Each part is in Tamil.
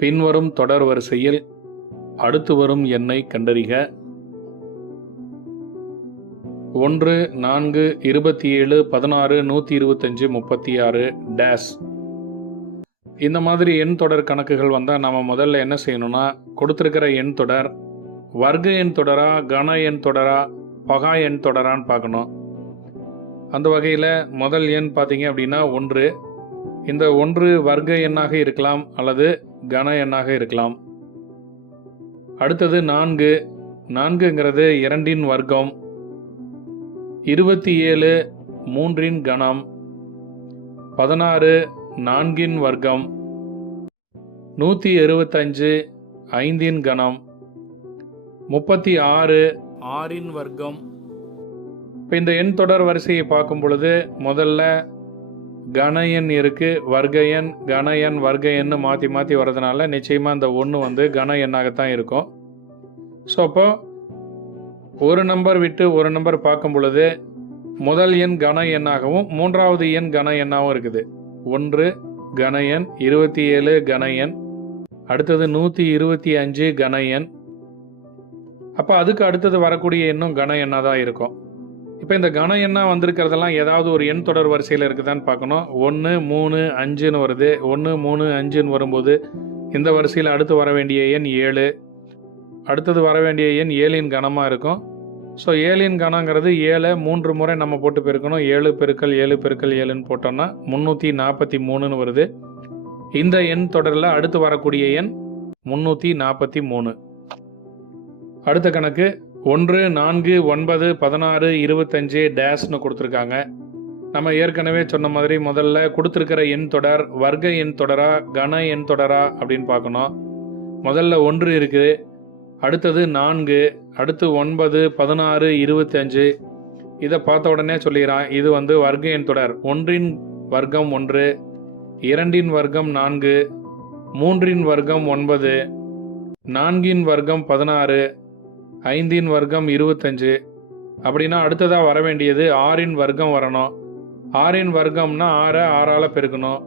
பின்வரும் தொடர் வரிசையில் அடுத்து வரும் எண்ணை கண்டறிக. 1, 4, 27, 16, 125, 36 டேஸ். இந்த மாதிரி எண் தொடர் கணக்குகள் வந்தால் நம்ம முதல்ல என்ன செய்யணும்னா, கொடுத்துருக்கிற எண் தொடர் வர்க்க எண் தொடரா, கன எண் தொடரா, பகா எண் தொடரான்னு பார்க்கணும். அந்த வகையில் முதல் எண் பார்த்தீங்க அப்படின்னா 1. இந்த 1 வர்க்க எண்ணாக இருக்கலாம் அல்லது கன எண்ணாக இருக்கலாம். அடுத்தது 4. 4ங்கிறது 2இன் வர்க்கம். 27 3இன் கணம். 16 4இன் வர்க்கம். 175 5இன் கணம். 36 6இன் வர்க்கம். இப்போ இந்த எண் தொடர் வரிசையை பார்க்கும் பொழுது முதல்ல கன எண் இருக்கு, வர்க்க எண், கன எண், வர்க்க எண்ணு மாற்றி மாற்றி வர்றதுனால நிச்சயமாக இந்த 1 வந்து கன எண்ணாகத்தான் இருக்கும். ஸோ அப்போ ஒரு நம்பர் விட்டு ஒரு நம்பர் பார்க்கும் பொழுது முதல் எண் கன எண்ணாகவும் மூன்றாவது எண் கன எண்ணாகவும் இருக்குது. 1 கன எண், 27 கன எண், அடுத்தது 125 கன எண். அப்போ அதுக்கு அடுத்தது வரக்கூடிய எண்ணும் கன எண்ணாக தான் இருக்கும். இப்போ இந்த கன எண்ணா வந்திருக்கிறதெல்லாம் ஏதாவது ஒரு எண் தொடர் வரிசையில் இருக்குதான்னு பார்க்கணும். 1 3 5ன்னு வருது. 1 3 5ன்னு வரும்போது இந்த வரிசையில் அடுத்து வர வேண்டிய எண் 7. அடுத்தது வர வேண்டிய எண் 7இன் கணமாக இருக்கும். ஸோ 7இன் கணங்கிறது 7 3 முறை நம்ம போட்டு பெருக்கணும். 7 பெருக்கல் 7 பெருக்கல் 7ன்னு போட்டோம்னா 343ன்னு வருது. இந்த எண் தொடரில் அடுத்து வரக்கூடிய எண் 343. அடுத்த கணக்கு 1 4 9 16 25 டேஷ்னு கொடுத்துருக்காங்க. நம்ம ஏற்கனவே சொன்ன மாதிரி முதல்ல கொடுத்துருக்கிற எண் தொடர் வர்க்க எண் தொடரா, கன எண் தொடரா அப்படின்னு பார்க்கணும். முதல்ல 1 இருக்குது, அடுத்தது 4, அடுத்து 9 16 25. இதை பார்த்த உடனே சொல்லிடுறான், இது வந்து வர்க்க எண் தொடர். 1இன் வர்க்கம் 1, 2இன் வர்க்கம் 4, 3இன் வர்க்கம் 9, 4இன் வர்க்கம் 16, 5இன் வர்க்கம் 25. அப்படின்னா அடுத்ததாக வர வேண்டியது 6இன் வர்க்கம் வரணும். 6இன் வர்க்கம்னா 6 6ஆல் பெருக்கணும்.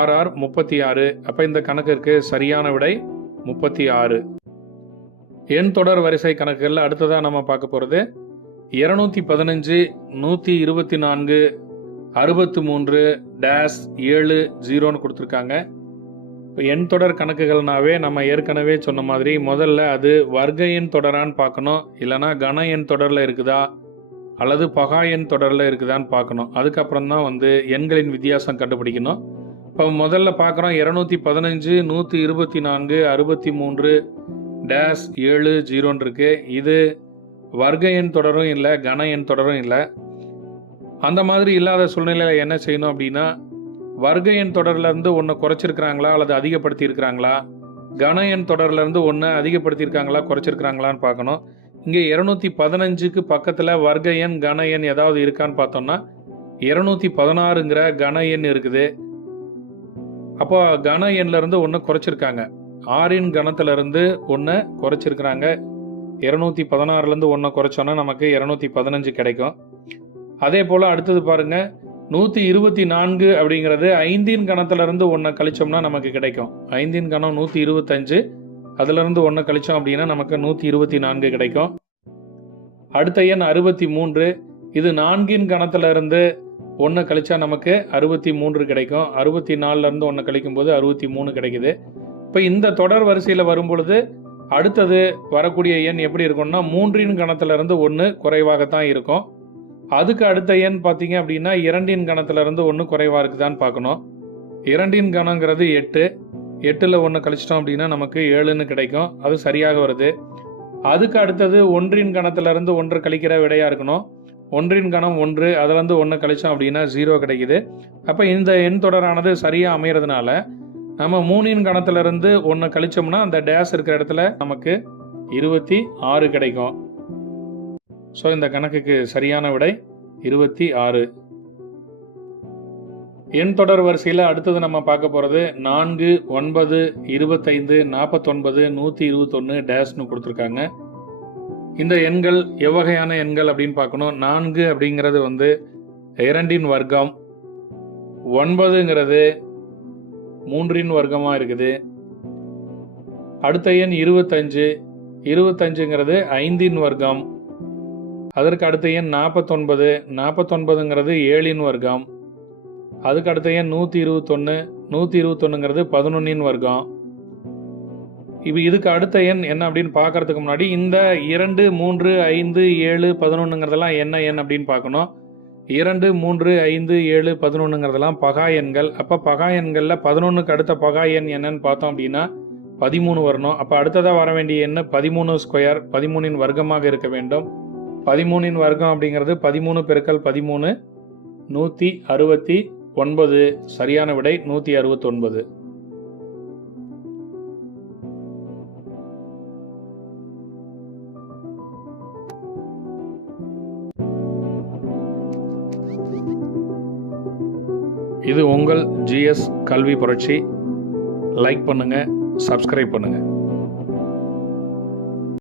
6 6 36. அப்போ இந்த கணக்கிற்கு சரியான விடை 36. எண் தொடர் வரிசை கணக்குகளில் அடுத்ததாக நம்ம பார்க்க போகிறது 215 124 63 டேஷ் 7 0ன்னு கொடுத்துருக்காங்க. இப்போ எண் தொடர் கணக்குகள்னாவே நம்ம ஏற்கனவே சொன்ன மாதிரி முதல்ல அது வர்க்க எண் தொடரான்னு பார்க்கணும், இல்லைனா கன எண் தொடரில் இருக்குதா அல்லது பகா எண் தொடரில் இருக்குதான்னு பார்க்கணும். அதுக்கப்புறம் தான் வந்து எண்களின் வித்தியாசம் கண்டுபிடிக்கணும். இப்போ முதல்ல பார்க்குறோம் 215 124 63 டேஷ் 7 0ன்னு இருக்கு. இது வர்க்க எண் தொடரும் இல்லை, கன எண் தொடரும் இல்லை. அந்த மாதிரி இல்லாத சூழ்நிலையில் என்ன செய்யணும் அப்படின்னா, வர்க்க எண் தொடர்லேருந்து ஒன்று குறைச்சிருக்கிறாங்களா அல்லது அதிகப்படுத்தி இருக்கிறாங்களா, கன எண் தொடர்லேருந்து ஒன்று அதிகப்படுத்தியிருக்காங்களா குறைச்சிருக்கிறாங்களான்னு பார்க்கணும். இங்கே 215க்கு பக்கத்தில் வர்க்க எண் கன எண் ஏதாவது இருக்கான்னு பார்த்தோம்னா 216ங்கிற கன எண் இருக்குது. அப்போ கன எண்ணிலேருந்து ஒன்று குறைச்சிருக்காங்க. 6இன் கணத்திலிருந்து ஒன்று குறைச்சிருக்கிறாங்க. 216லேருந்து ஒன்று குறைச்சோன்னா நமக்கு 215 கிடைக்கும். அதே போல் அடுத்தது பாருங்கள், 124 அப்படிங்கிறது 5இன் கணத்திலிருந்து ஒன்று கழிச்சோம்னா நமக்கு கிடைக்கும். 5இன் கணம் 125, அதிலிருந்து ஒன்று கழிச்சோம் அப்படின்னா நமக்கு 124 கிடைக்கும். அடுத்த எண் 63. இது 4இன் கணத்திலிருந்து ஒன்று கழிச்சா நமக்கு 63 கிடைக்கும். 64லேருந்து ஒன்று கழிக்கும் போது 63 கிடைக்குது. இப்போ இந்த தொடர் வரிசையில் வரும் பொழுது அடுத்தது வரக்கூடிய எண் எப்படி இருக்கும்னா 3இன் கணத்திலிருந்து ஒன்று குறைவாகத்தான் இருக்கும். அதுக்கு அடுத்த எண் பார்த்தீங்க அப்படின்னா 2இன் கணத்திலிருந்து ஒன்று குறைவாக இருக்குதான்னு பார்க்கணும். 2இன் கணங்கிறது 8, 8ல் ஒன்று கழிச்சிட்டோம் அப்படின்னா நமக்கு 7ன்னு கிடைக்கும். அது சரியாக வருது. அதுக்கு அடுத்தது 1இன் கணத்திலிருந்து 1 கழிக்கிற விடையாக இருக்கணும். 1இன் கணம் 1, அதிலேருந்து 1 கழிச்சோம் அப்படின்னா 0 கிடைக்குது. அப்போ இந்த எண் தொடரானது சரியாக அமைகிறதுனால நம்ம 3இன் கணத்திலிருந்து 1 கழிச்சோம்னா அந்த டேஷ் இருக்கிற இடத்துல நமக்கு 26 கிடைக்கும். ஸோ இந்த கணக்குக்கு சரியான விடை 26. எண் தொடர் வரிசையில் அடுத்தது நம்ம பார்க்க போகிறது 4, 9, 25, 49, 121 டேஷ்னு கொடுத்துருக்காங்க. இந்த எண்கள் எவ்வகையான எண்கள் அப்படின்னு பார்க்கணும். 4 அப்படிங்கிறது வந்து 2இன் வர்க்கம், 9ங்கிறது 3இன் வர்க்கமாக இருக்குது. அடுத்த எண் 25, 25ங்கிறது 5இன் வர்க்கம். அதற்கு அடுத்த எண் 49, 49ங்கிறது 7இன் வர்க்கம். அதுக்கு அடுத்த எண் 121, 121ங்கிறது 11இன் வர்க்கம். இப்போ இதுக்கு அடுத்த எண் என்ன அப்படின்னு பார்க்கறதுக்கு முன்னாடி இந்த 2, 3, 5, 7, 11ங்கிறதெல்லாம் என்ன எண் அப்படின்னு பார்க்கணும். 2, 3, 5, 7, 11ங்கிறதெல்லாம் பகா எண்கள். அப்போ பகா எண்களில் 11க்கு அடுத்த பகா எண் என்னன்னு பார்த்தோம் அப்படின்னா 13 வரணும். அப்போ அடுத்ததாக வர வேண்டிய எண் 13 ஸ்கொயர், 13இன் வர்க்கமாக இருக்க வேண்டும். 13இன் வர்க்கம் அப்படிங்கிறது 13 பெருக்கல் 13, 169. சரியான விடை 169. இது உங்கள் GS கல்வி புரட்சி. லைக் பண்ணுங்க, சப்ஸ்கிரைப் பண்ணுங்க.